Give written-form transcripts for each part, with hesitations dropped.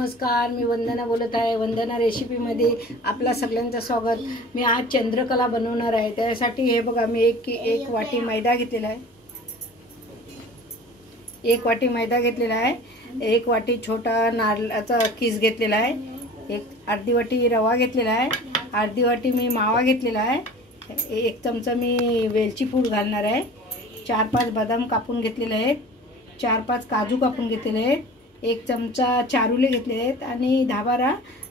नमस्कार, मी वंदना बोलत आहे. वंदना रेसिपीमध्ये आपला सगळ्यांचं स्वागत. मी आज चंद्रकला बनवणार आहे. त्यासाठी हे बघा, मी एक वाटी मैदा घेतलेला आहे. एक वाटी मैदा घेतलेला आहे. एक वाटी छोटा नारळाचा किस घेतलेला आहे. अर्धी वाटी रवा घेतलेला आहे. अर्धी वाटी मी मावा घेतलेला आहे. एक चमचा मी वेलची पूड घालणार आहे. 4-5 बदाम कापून घेतलेले आहेत. 4-5 काजू कापून घेतलेले आहेत. एक चमचा चारुले घेतले आहेत आणि 10-12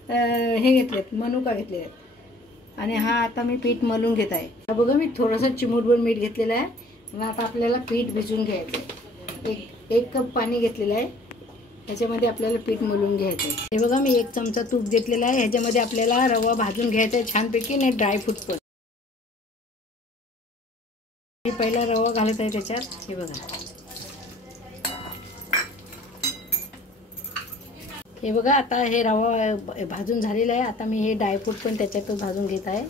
हे घेतलेत, मनुका घेतले आहेत. आणि हा आता मी पीठ मळून घेत आहे. बघा, मी थोडंसं चिमूटभर मीठ घेतलेलं आहे. आणि आता आपल्याला पीठ भिजवून घ्यायचं आहे. एक कप पाणी घेतलेलं आहे. ह्याच्यामध्ये आपल्याला पीठ मळून घ्यायचं आहे. हे बघा, मी 1 चमचा तूप घेतलेला आहे. ह्याच्यामध्ये आपल्याला रवा भाजून घ्यायचा आहे छानपैकी, आणि ड्रायफ्रूट पण. मी पहिला रवा घालत आहे त्याच्यात. हे बघा, हे बघा, आता हे रवा भाजून झालेला आहे. आता मी हे ड्रायफ्रूट पण त्याच्यातच भाजून घेत आहे.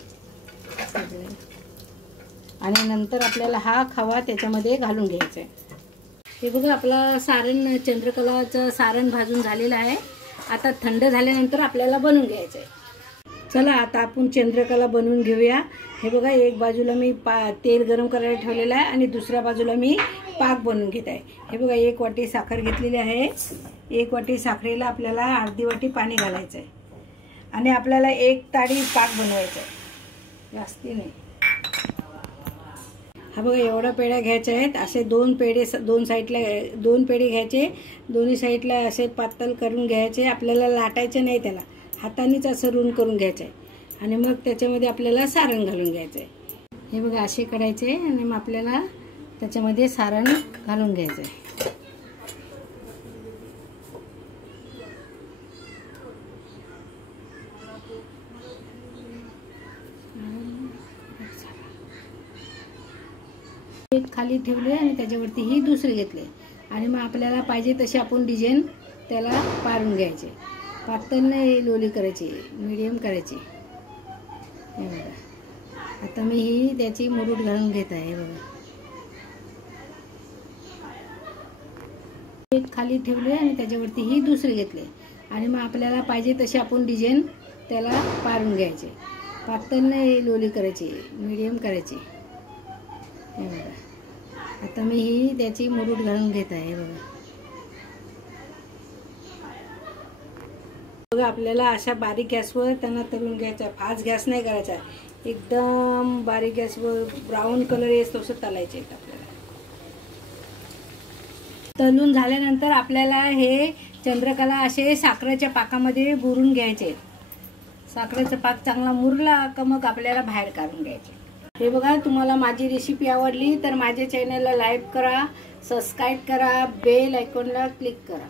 आणि नंतर आपल्याला हा खवा त्याच्यामध्ये घालून घ्यायचा आहे. हे बघा, आपला सारण, चंद्रकलाचं सारण भाजून झालेलं आहे. आता थंड झाल्यानंतर आपल्याला बनवून घ्यायचं आहे. चला, आता आपण चंद्रकला बनवून घेऊया. हे बघा, एक बाजूला मी तेल गरम करायला ठेवलेलं आहे आणि दुसऱ्या बाजूला मी पाक बनवून घेत आहे. हे बघा, 1 वाटी साखर घेतलेली आहे. 1 वाटी साखरेला आपल्याला अर्धी वाटी पाणी घालायचं आहे. आणि आपल्याला 1 ताडी पाक बनवायचा आहे, जास्ती नाही. हा बघा, एवढ्या पेढ्या घ्यायच्या आहेत. असे 2 पेढे, 2 साईडला 2 पेढे घ्यायचे. दोन्ही साईडला असे पातळ करून घ्यायचे. आपल्याला लाटायचे नाही, त्याला हातानेच असं रूण करून घ्यायचं आहे. आणि मग त्याच्यामध्ये आपल्याला सारण घालून घ्यायचं आहे. हे बघा, असे करायचे आणि मग आपल्याला त्याच्यामध्ये सारण घालून घ्यायचं आहे. एक खाली ठेवले आणि त्याच्यावरती ही दुसरी घेतली. आणि मग आपल्याला पाहिजे तशी आपण डिझाईन त्याला पाडून घ्यायचे. पातळ नाही लोली करायची, मीडियम करायची. हे बघा, आता मी ही त्याची मुरूट घालून घेत आहे. बघा, एक खाली ठेवले आणि त्याच्यावरती ही दुसरी घेतली. आणि मग आपल्याला पाहिजे तशी आपण डिझाईन त्याला पाडून घ्यायचे. पातळ नाही लोली करायची, मीडियम करायची. हे बघा, आता मी ही त्याची मुरूट घालून घेत आहे. बघा, आपल्याला अशा बारीक गॅसवर त्यांना तळून घ्यायचा. फास्ट गॅस नाही करायचा, एकदम बारीक गॅसवर ब्राऊन कलर येतो तसं तळायचे आपल्याला. तळून झाल्यानंतर आपल्याला हे चंद्रकला असे साखरेच्या पाकामध्ये बुरून घ्यायचे. साखरेचा पाक चांगला मुरला का मग आपल्याला बाहेर काढून घ्यायचे. हे बघा, तुम्हाला माझी रेसिपी आवडली तर माझ्या चॅनलला लाईक करा, सबस्क्राईब करा, बेल आयकॉनला क्लिक करा.